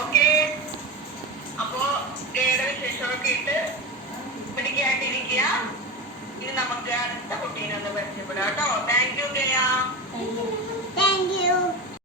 Okay, അപ്പോ വിശേഷമൊക്കെ ഇട്ട് പിടിക്കാണ്ടിരിക്കുക. ഇനി നമുക്ക് അടുത്ത കുട്ടീനെ ഒന്ന് പരിചയപ്പെടാം കേട്ടോ. Thank you.